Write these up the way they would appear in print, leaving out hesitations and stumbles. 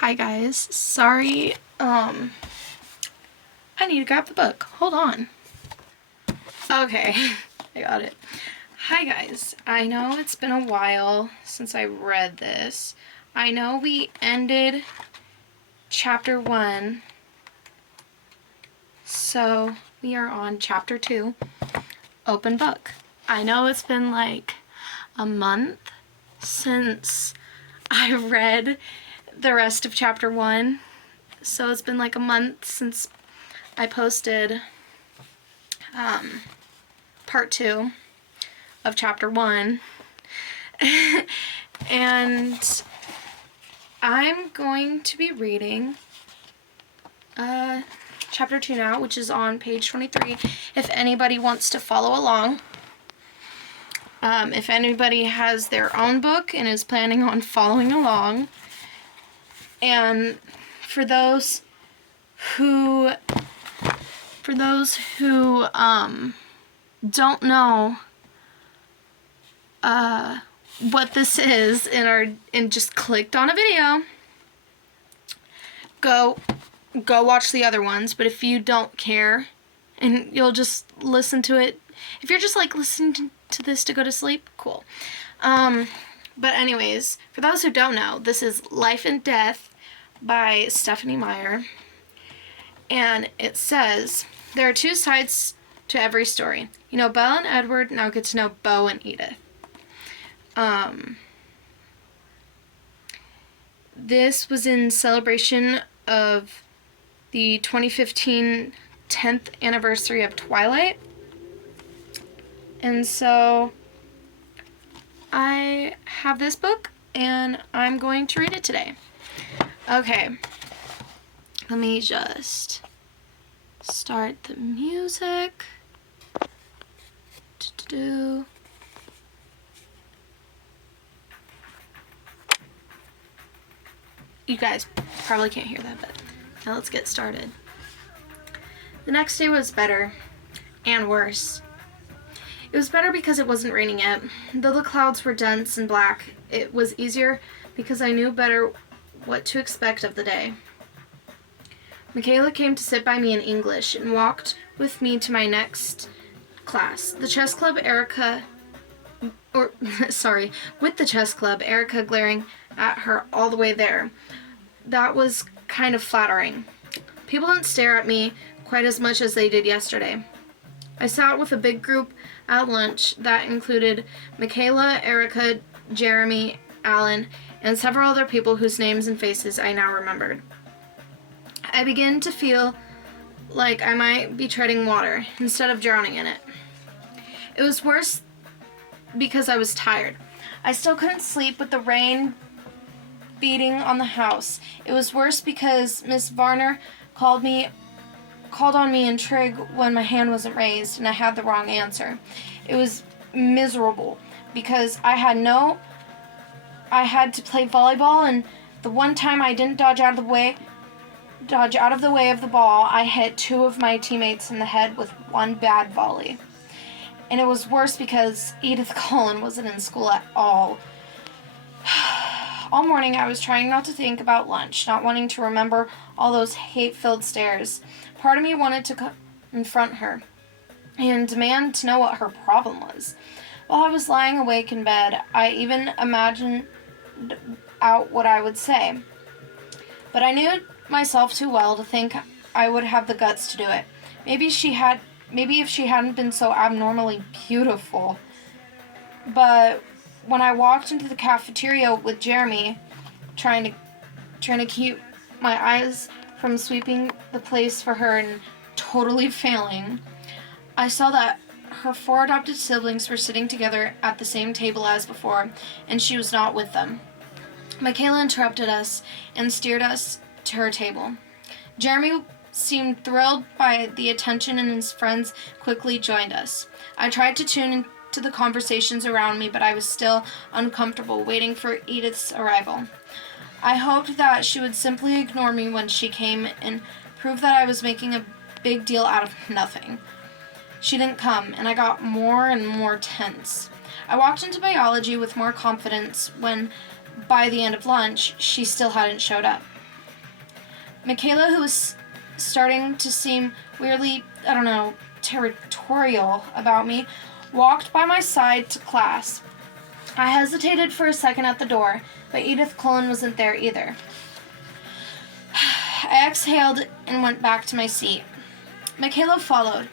Hi guys, sorry, I need to grab the book. Hold on. Okay, I got it. Hi guys, I know it's been a while since I read this. I know we ended chapter 1, so we are on chapter 2, open book. I know it's been like a month since I read the rest of chapter 1, so it's been like a month since I posted part 2 of chapter 1 and I'm going to be reading chapter 2 now, which is on page 23 if anybody wants to follow along. If anybody has their own book and is planning on following along, and for those who don't know what this is and just clicked on a video, go watch the other ones. But if you don't care and you'll just listen to it, if you're just like listening to this to go to sleep, cool. But anyways, for those who don't know, this is Life and Death by Stephenie Meyer. And it says, there are two sides to every story. You know Belle and Edward, now get to know Beau and Edith. This was in celebration of the 2015 10th anniversary of Twilight. And so I have this book and I'm going to read it today. Okay. Let me just start the music. You guys probably can't hear that, but now let's get started. The next day was better and worse. It was better because it wasn't raining yet. Though the clouds were dense and black, it was easier because I knew better what to expect of the day. Michaela came to sit by me in English and walked with me to my next class. With the chess club, Erica glaring at her all the way there. That was kind of flattering. People didn't stare at me quite as much as they did yesterday. I sat with a big group at lunch that included Michaela, Erica, Jeremy, Alan, and several other people whose names and faces I now remembered. I began to feel like I might be treading water instead of drowning in it. It was worse because I was tired. I still couldn't sleep with the rain beating on the house. It was worse because Miss Varner called on me in trig when my hand wasn't raised and I had the wrong answer. It was miserable because I had to play volleyball, and the one time I didn't dodge out of the way of the ball, I hit two of my teammates in the head with one bad volley. And it was worse because Edith Cullen wasn't in school at all. All morning I was trying not to think about lunch, not wanting to remember all those hate-filled stares. Part of me wanted to confront her and demand to know what her problem was. While I was lying awake in bed, I even imagined out what I would say. But I knew myself too well to think I would have the guts to do it. Maybe if she hadn't been so abnormally beautiful. But when I walked into the cafeteria with Jeremy, trying to keep my eyes from sweeping the place for her and totally failing, I saw that her 4 adopted siblings were sitting together at the same table as before, and she was not with them. Michaela interrupted us and steered us to her table. Jeremy seemed thrilled by the attention, and his friends quickly joined us. I tried to tune into the conversations around me, but I was still uncomfortable waiting for Edith's arrival. I hoped that she would simply ignore me when she came and prove that I was making a big deal out of nothing. She didn't come, and I got more and more tense. I walked into biology with more confidence when, by the end of lunch, she still hadn't showed up. Michaela, who was starting to seem weirdly, territorial about me, walked by my side to class. I hesitated for a second at the door, but Edith Cullen wasn't there either. I exhaled and went back to my seat. Michaela followed,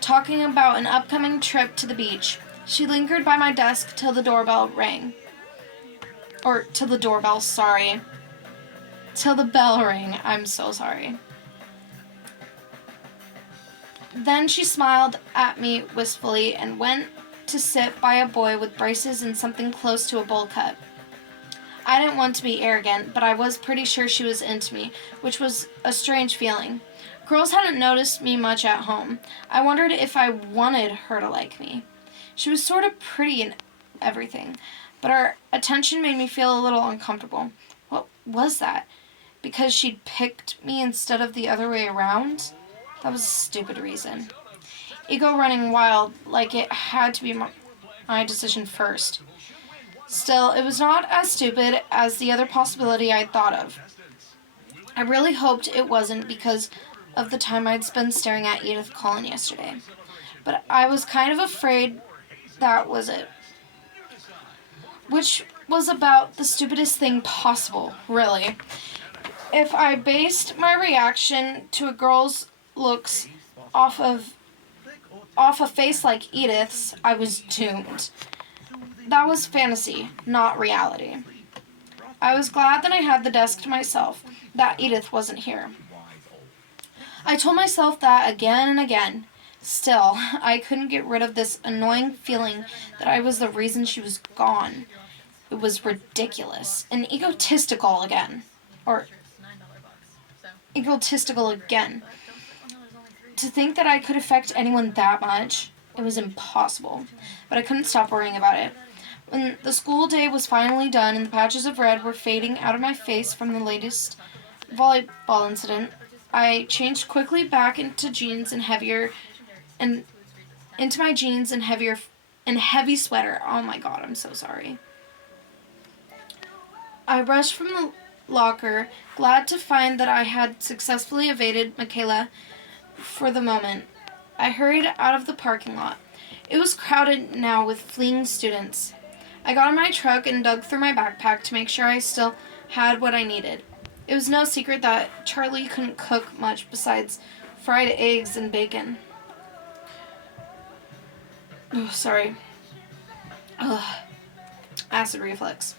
talking about an upcoming trip to the beach. She lingered by my desk till the doorbell rang. Till the bell rang. I'm so sorry. Then she smiled at me wistfully and went to sit by a boy with braces and something close to a bowl cut. I didn't want to be arrogant, but I was pretty sure she was into me, which was a strange feeling. Girls hadn't noticed me much at home. I wondered if I wanted her to like me. She was sort of pretty and everything, but her attention made me feel a little uncomfortable. What was that? Because she'd picked me instead of the other way around? That was a stupid reason. Ego running wild, like it had to be my decision first. Still, it was not as stupid as the other possibility I'd thought of. I really hoped it wasn't because of the time I'd spent staring at Edith Cullen yesterday. But I was kind of afraid that was it. Which was about the stupidest thing possible, really. If I based my reaction to a girl's looks off a face like Edith's, I was doomed. That was fantasy, not reality. I was glad that I had the desk to myself, that Edith wasn't here. I told myself that again and again. Still, I couldn't get rid of this annoying feeling that I was the reason she was gone. It was ridiculous and egotistical again. To think that I could affect anyone that much, it was impossible. But I couldn't stop worrying about it. When the school day was finally done and the patches of red were fading out of my face from the latest volleyball incident, I changed quickly back into my jeans and heavy sweater. Oh my god, I'm so sorry. I rushed from the locker, glad to find that I had successfully evaded Michaela for the moment. I hurried out of the parking lot. It was crowded now with fleeing students. I got in my truck and dug through my backpack to make sure I still had what I needed. It was no secret that Charlie couldn't cook much besides fried eggs and bacon. Oh, sorry. Ugh. Acid reflux.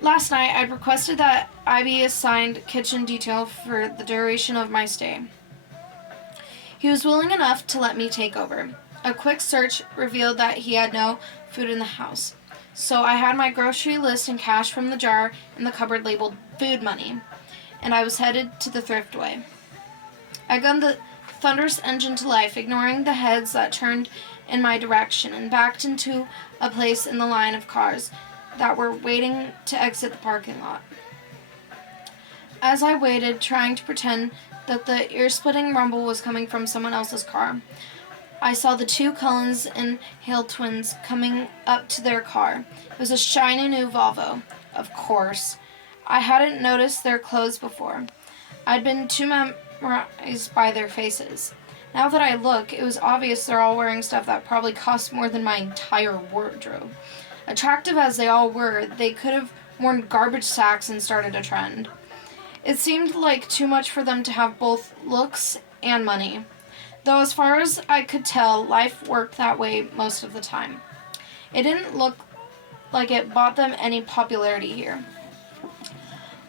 Last night, I requested that I be assigned kitchen detail for the duration of my stay. He was willing enough to let me take over. A quick search revealed that he had no food in the house, so I had my grocery list and cash from the jar in the cupboard labeled food money, and I was headed to the thriftway. I gunned the thunderous engine to life, ignoring the heads that turned in my direction, and backed into a place in the line of cars that were waiting to exit the parking lot. As I waited, trying to pretend that the ear-splitting rumble was coming from someone else's car, I saw the two Cullens and Hale twins coming up to their car. It was a shiny new Volvo. Of course. I hadn't noticed their clothes before. I'd been too memorized by their faces. Now that I look, it was obvious they're all wearing stuff that probably cost more than my entire wardrobe. Attractive as they all were, they could have worn garbage sacks and started a trend. It seemed like too much for them to have both looks and money. Though as far as I could tell, life worked that way most of the time. It didn't look like it bought them any popularity here.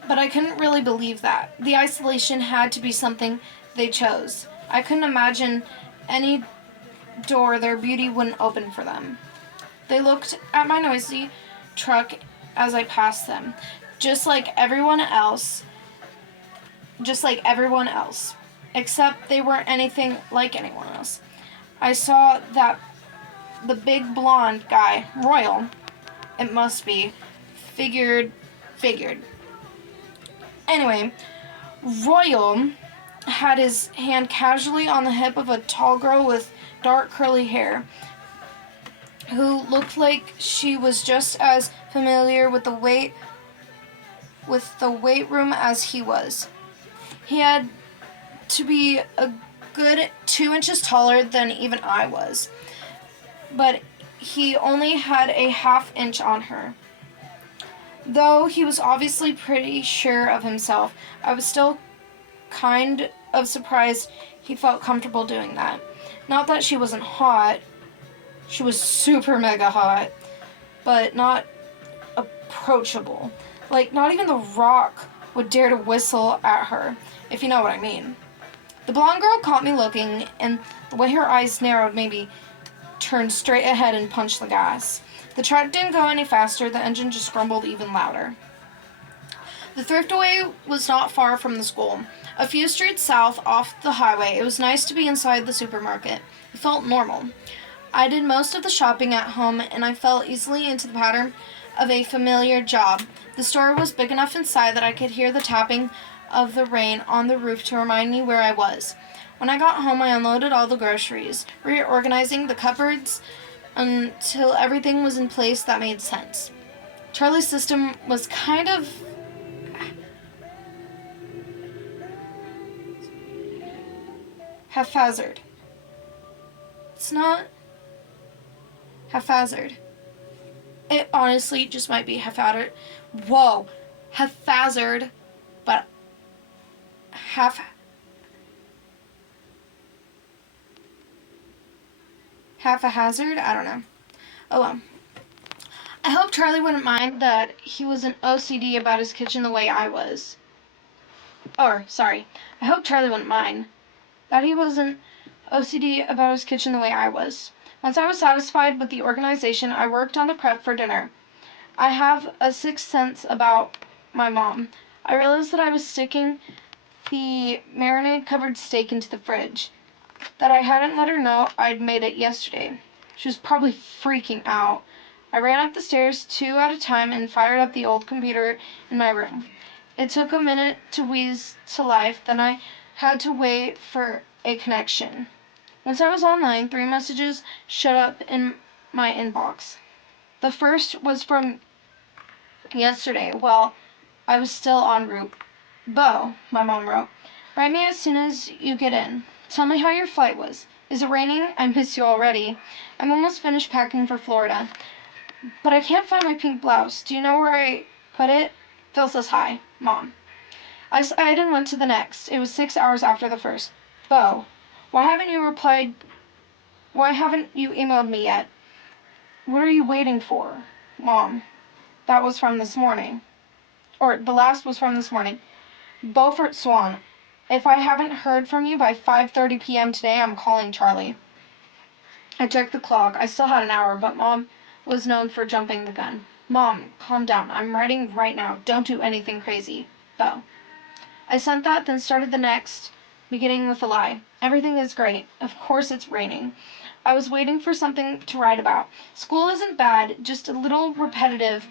But I couldn't really believe that. The isolation had to be something they chose. I couldn't imagine any door their beauty wouldn't open for them. They looked at my noisy truck as I passed them, just like everyone else, except they weren't anything like anyone else. I saw that the big blonde guy, Royal, it must be, figured. Anyway, Royal had his hand casually on the hip of a tall girl with dark curly hair, who looked like she was just as familiar with the weight room as he was. He had to be a good 2 inches taller than even I was, but he only had a half inch on her. Though he was obviously pretty sure of himself, I was still kind of surprised he felt comfortable doing that. Not that she wasn't hot, she was super mega hot, but not approachable. Like, not even The Rock would dare to whistle at her, if you know what I mean. The blonde girl caught me looking, and the way her eyes narrowed made me turn straight ahead and punch the gas. The truck didn't go any faster, the engine just grumbled even louder. The thriftway was not far from the school. A few streets south off the highway, it was nice to be inside the supermarket. It felt normal. I did most of the shopping at home, and I fell easily into the pattern of a familiar job. The store was big enough inside that I could hear the tapping of the rain on the roof to remind me where I was. When I got home, I unloaded all the groceries, reorganizing the cupboards until everything was in place that made sense. Charlie's system was kind of haphazard. It's not haphazard. It honestly just might be haphazard. Whoa, haphazard, but half a hazard? I don't know. Oh well. I hope Charlie wouldn't mind that he was an OCD about his kitchen the way I was. I hope Charlie wouldn't mind that he wasn't OCD about his kitchen the way I was. Once I was satisfied with the organization, I worked on the prep for dinner. I have a sixth sense about my mom. I realized that I was sticking the marinade-covered steak into the fridge, that I hadn't let her know I'd made it yesterday. She was probably freaking out. I ran up the stairs 2 at a time and fired up the old computer in my room. It took a minute to wheeze to life, then I had to wait for a connection. Once I was online, 3 messages showed up in my inbox. The first was from yesterday while I was still en route. Bo, my mom wrote, write me as soon as you get in. Tell me how your flight was. Is it raining? I miss you already. I'm almost finished packing for Florida. But I can't find my pink blouse. Do you know where I put it? Phil says hi. Mom. I sighed and went to the next. It was 6 hours after the first. Bo, why haven't you emailed me yet? What are you waiting for? Mom. That was from this morning. The last was from this morning. Beaufort Swan. If I haven't heard from you by 5:30 p.m. today, I'm calling Charlie. I checked the clock. I still had an hour, but Mom was known for jumping the gun. Mom, calm down. I'm writing right now. Don't do anything crazy. Bo. I sent that, then started the next, beginning with a lie. Everything is great. Of course it's raining. I was waiting for something to write about. School isn't bad, just a little repetitive.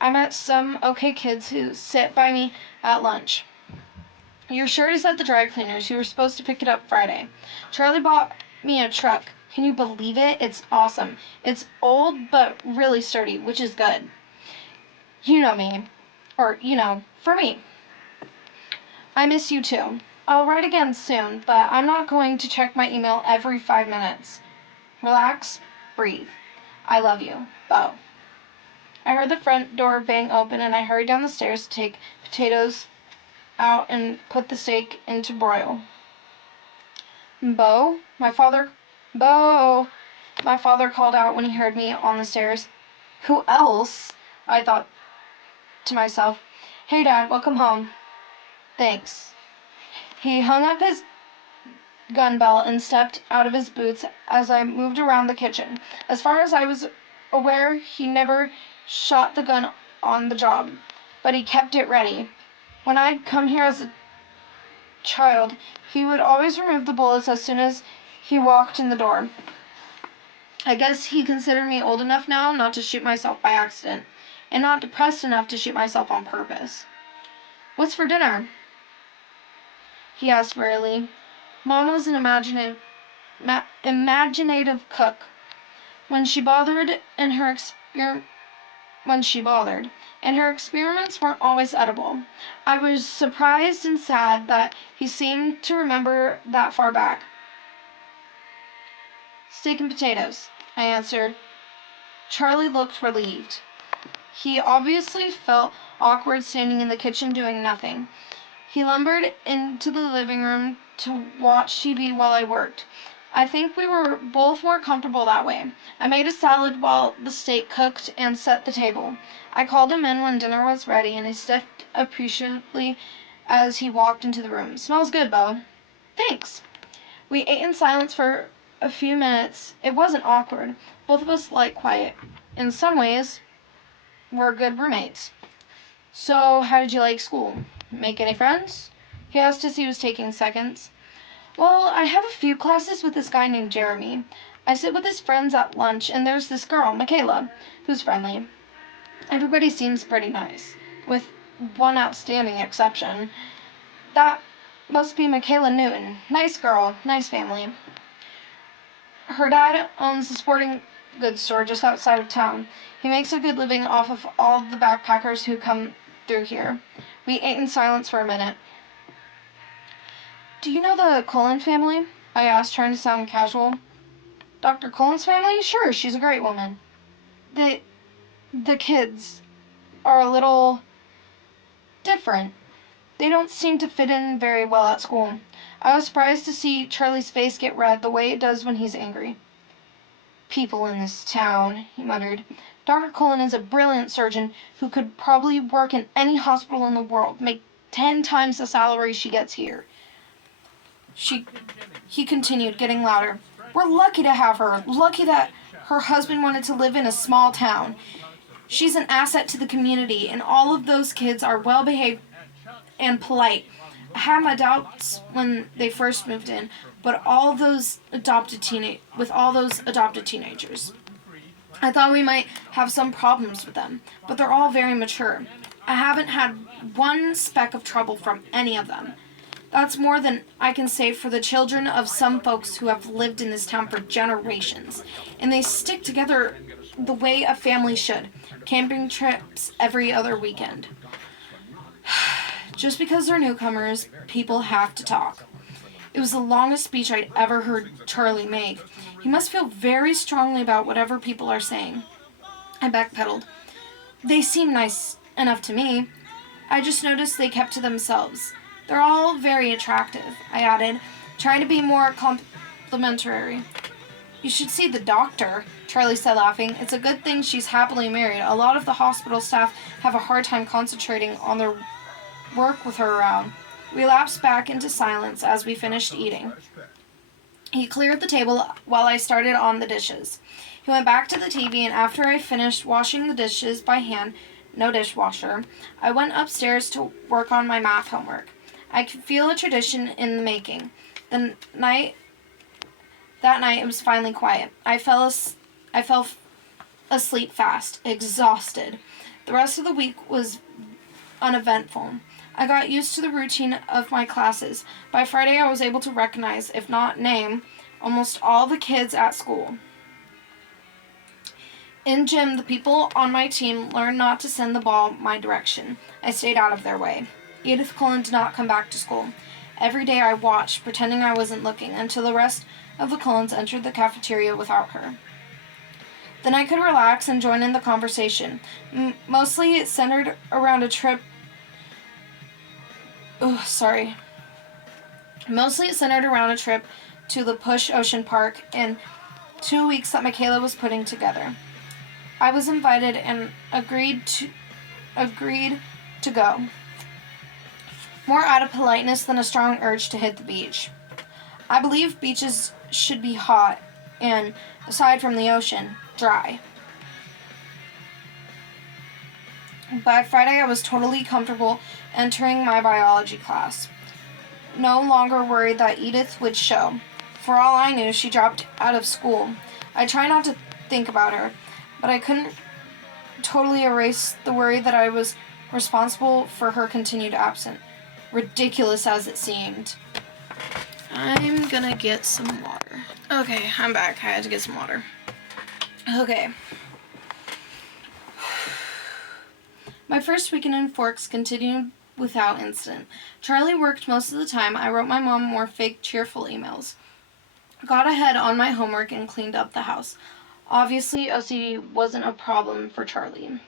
I met some okay kids who sit by me at lunch. Your shirt is at the dry cleaners. You were supposed to pick it up Friday. Charlie bought me a truck. Can you believe it? It's awesome. It's old, but really sturdy, which is good. You know me. For me. I miss you too. I'll write again soon, but I'm not going to check my email every 5 minutes. Relax. Breathe. I love you. Bo. I heard the front door bang open, and I hurried down the stairs to take potatoes out and put the steak into broil. Bo? Bo! My father called out when he heard me on the stairs. Who else? I thought to myself. Hey, Dad, welcome home. Thanks. He hung up his gun belt and stepped out of his boots as I moved around the kitchen. As far as I was aware, he never shot the gun on the job, but he kept it ready. When I'd come here as a child, he would always remove the bullets as soon as he walked in the door. I guess he considered me old enough now not to shoot myself by accident, and not depressed enough to shoot myself on purpose. What's for dinner? He asked wearily. Mom was an imaginative cook. When she bothered in her when she bothered, and her experiments weren't always edible. I was surprised and sad that he seemed to remember that far back. "Steak and potatoes," I answered. Charlie looked relieved. He obviously felt awkward standing in the kitchen doing nothing. He lumbered into the living room to watch TV while I worked. I think we were both more comfortable that way. I made a salad while the steak cooked and set the table. I called him in when dinner was ready, and he sniffed appreciatively as he walked into the room. "Smells good, Bo." "Thanks." We ate in silence for a few minutes. It wasn't awkward. Both of us like quiet. In some ways, we're good roommates. "So, how did you like school? Make any friends?" he asked as he was taking seconds. "Well, I have a few classes with this guy named Jeremy. I sit with his friends at lunch, and there's this girl, Michaela, who's friendly. Everybody seems pretty nice, with one outstanding exception. That must be Michaela Newton. Nice girl, nice family. Her dad owns a sporting goods store just outside of town. He makes a good living off of all the backpackers who come through here." We ate in silence for a minute. "Do you know the Cullen family?" I asked, trying to sound casual. "Dr. Cullen's family? Sure, she's a great woman. The kids are a little different. They don't seem to fit in very well at school. I was surprised to see Charlie's face get red the way it does when he's angry. "People in this town," he muttered. "Dr. Cullen is a brilliant surgeon who could probably work in any hospital in the world, make 10 times the salary she gets here." He continued, getting louder. "We're lucky to have her. Lucky that her husband wanted to live in a small town. She's an asset to the community, and all of those kids are well behaved and polite. I had my doubts when they first moved in, but with all those adopted teenagers, I thought we might have some problems with them, but they're all very mature. I haven't had one speck of trouble from any of them. That's more than I can say for the children of some folks who have lived in this town for generations, and they stick together the way a family should. Camping trips every other weekend. Just because they're newcomers, people have to talk." It was the longest speech I'd ever heard Charlie make. He must feel very strongly about whatever people are saying. I backpedaled. "They seem nice enough to me. I just noticed they kept to themselves. They're all very attractive," I added, trying to be more complimentary. "You should see the doctor," Charlie said, laughing. "It's a good thing she's happily married. A lot of the hospital staff have a hard time concentrating on their work with her around." We lapsed back into silence as we finished eating. He cleared the table while I started on the dishes. He went back to the TV, and after I finished washing the dishes by hand, no dishwasher, I went upstairs to work on my math homework. I could feel a tradition in the making. That night it was finally quiet. I fell asleep fast, exhausted. The rest of the week was uneventful. I got used to the routine of my classes. By Friday, I was able to recognize, if not name, almost all the kids at school. In gym, the people on my team learned not to send the ball my direction. I stayed out of their way. Edith Cullen did not come back to school. Every day I watched, pretending I wasn't looking, until the rest of the Cullens entered the cafeteria without her. Then I could relax and join in the conversation. Mostly it centered around a trip to the Push Ocean Park and 2 weeks that Michaela was putting together. I was invited and agreed to go, more out of politeness than a strong urge to hit the beach. I believe beaches should be hot and, aside from the ocean, dry. By Friday, I was totally comfortable entering my biology class. No longer worried that Edith would show. For all I knew, she dropped out of school. I tried not to think about her, but I couldn't totally erase the worry that I was responsible for her continued absence. Ridiculous as it seemed. I'm gonna get some water. Okay, I'm back. I had to get some water. Okay. My first weekend in Forks continued without incident. Charlie worked most of the time. I wrote my mom more fake, cheerful emails. Got ahead on my homework and cleaned up the house. Obviously, OCD wasn't a problem for Charlie.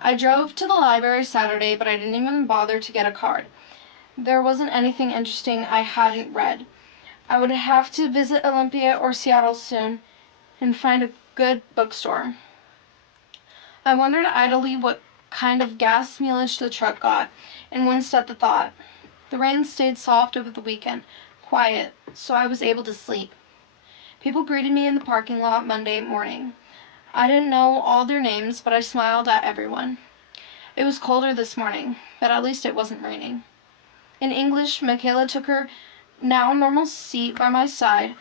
I drove to the library Saturday, but I didn't even bother to get a card. There wasn't anything interesting I hadn't read. I would have to visit Olympia or Seattle soon and find a good bookstore. I wondered idly what kind of gas mileage the truck got, and winced at the thought. The rain stayed soft over the weekend, quiet, so I was able to sleep. People greeted me in the parking lot Monday morning. I didn't know all their names, but I smiled at everyone. It was colder this morning, but at least it wasn't raining. In English, Michaela took her now normal seat by my side.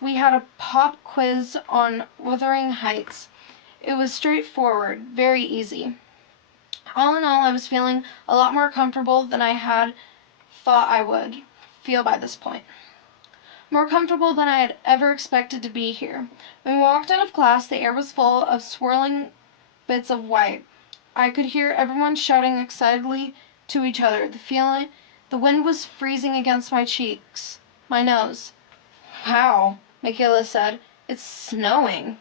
We had a pop quiz on Wuthering Heights. It was straightforward, very easy. All in all, I was feeling a lot more comfortable than I had thought I would feel by this point. More comfortable than I had ever expected to be here. When we walked out of class, the air was full of swirling bits of white. I could hear everyone shouting excitedly to each other. The wind was freezing against my cheeks, my nose. Wow, Michaela said. It's snowing.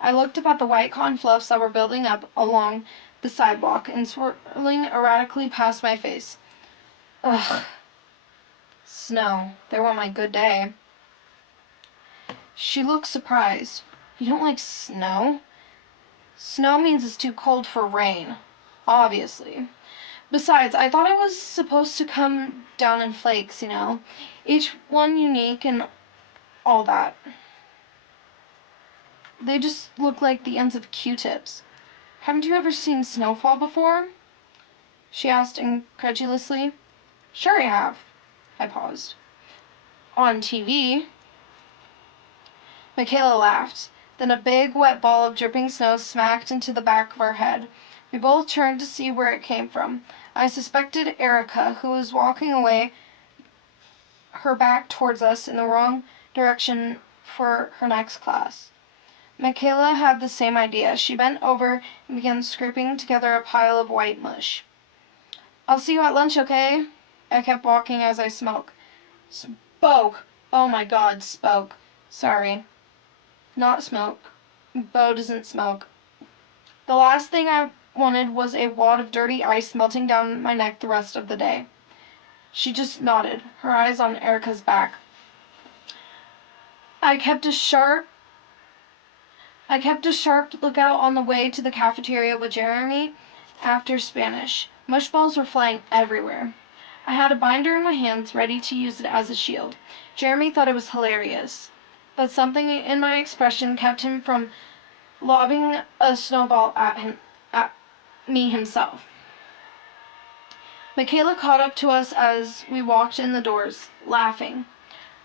I looked up at the white cotton fluffs that were building up along the sidewalk and swirling erratically past my face. Ugh. Snow. There went my good day. She looked surprised. You don't like snow? Snow means it's too cold for rain. Obviously. Besides, I thought it was supposed to come down in flakes, each one unique and all that. They just look like the ends of Q-tips. Haven't you ever seen snowfall before? She asked incredulously. Sure I have. I paused. On TV. Michaela laughed. Then a big, wet ball of dripping snow smacked into the back of her head. We both turned to see where it came from. I suspected Erica, who was walking away, her back towards us in the wrong direction for her next class. Michaela had the same idea. She bent over and began scraping together a pile of white mush. I'll see you at lunch, okay? I kept walking as I smoked. Spoke! Oh my God, spoke. Sorry. Not smoke. Bo doesn't smoke. The last thing I wanted was a wad of dirty ice melting down my neck the rest of the day. She just nodded, her eyes on Erica's back. I kept a sharp lookout on the way to the cafeteria with Jeremy after Spanish. Mush balls were flying everywhere. I had a binder in my hands, ready to use it as a shield. Jeremy thought it was hilarious, but something in my expression kept him from lobbing a snowball at me himself. Michaela caught up to us as we walked in the doors, laughing,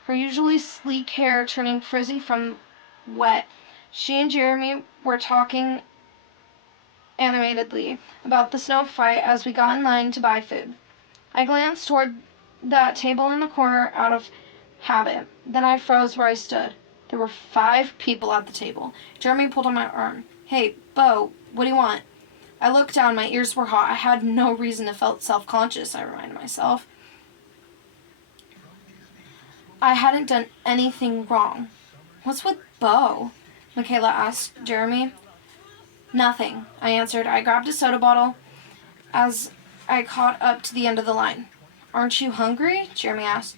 her usually sleek hair turning frizzy from wet. She and Jeremy were talking animatedly about the snow fight as we got in line to buy food. I glanced toward that table in the corner out of habit. Then I froze where I stood. There were 5 people at the table. Jeremy pulled on my arm. Hey, Bo, what do you want? I looked down. My ears were hot. I had no reason to feel self-conscious, I reminded myself. I hadn't done anything wrong. What's with Bo? Michaela asked Jeremy. Nothing, I answered. I grabbed a soda bottle as I caught up to the end of the line. Aren't you hungry? Jeremy asked.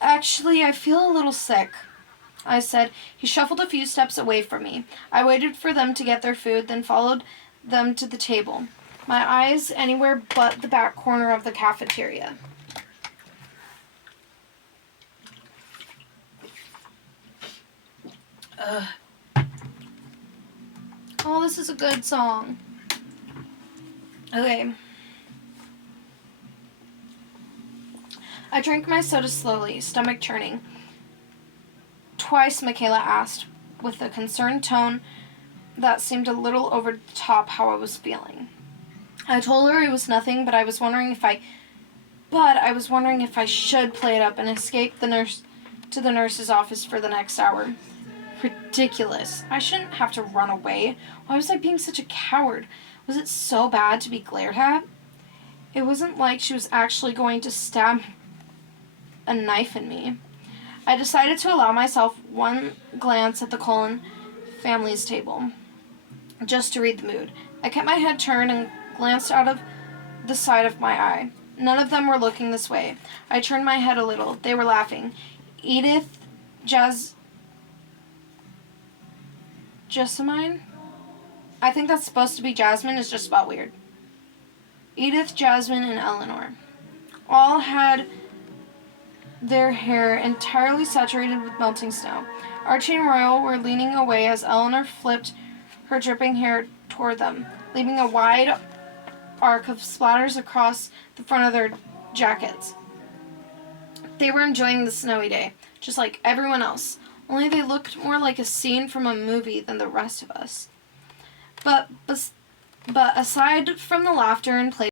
Actually, I feel a little sick, I said. He shuffled a few steps away from me. I waited for them to get their food, then followed them to the table. My eyes anywhere but the back corner of the cafeteria. Oh, this is a good song. Okay. I drank my soda slowly, stomach churning. Twice, Michaela asked, with a concerned tone that seemed a little over the top how I was feeling. I told her it was nothing, but I was wondering if I should play it up and escape to the nurse's office for the next hour. Ridiculous. I shouldn't have to run away. Why was I being such a coward? Was it so bad to be glared at? It wasn't like she was actually going to stab a knife in me. I decided to allow myself one glance at the Cullen family's table, just to read the mood. I kept my head turned and glanced out of the side of my eye. None of them were looking this way. I turned my head a little. They were laughing. Edith, Jessamine? I think that's supposed to be Jasmine. It's just spelled weird. Edith, Jasmine, and Eleanor all had their hair entirely saturated with melting snow. Archie and Royal were leaning away as Eleanor flipped her dripping hair toward them, leaving a wide arc of splatters across the front of their jackets. They were enjoying the snowy day, just like everyone else, only they looked more like a scene from a movie than the rest of us. But aside from the laughter and play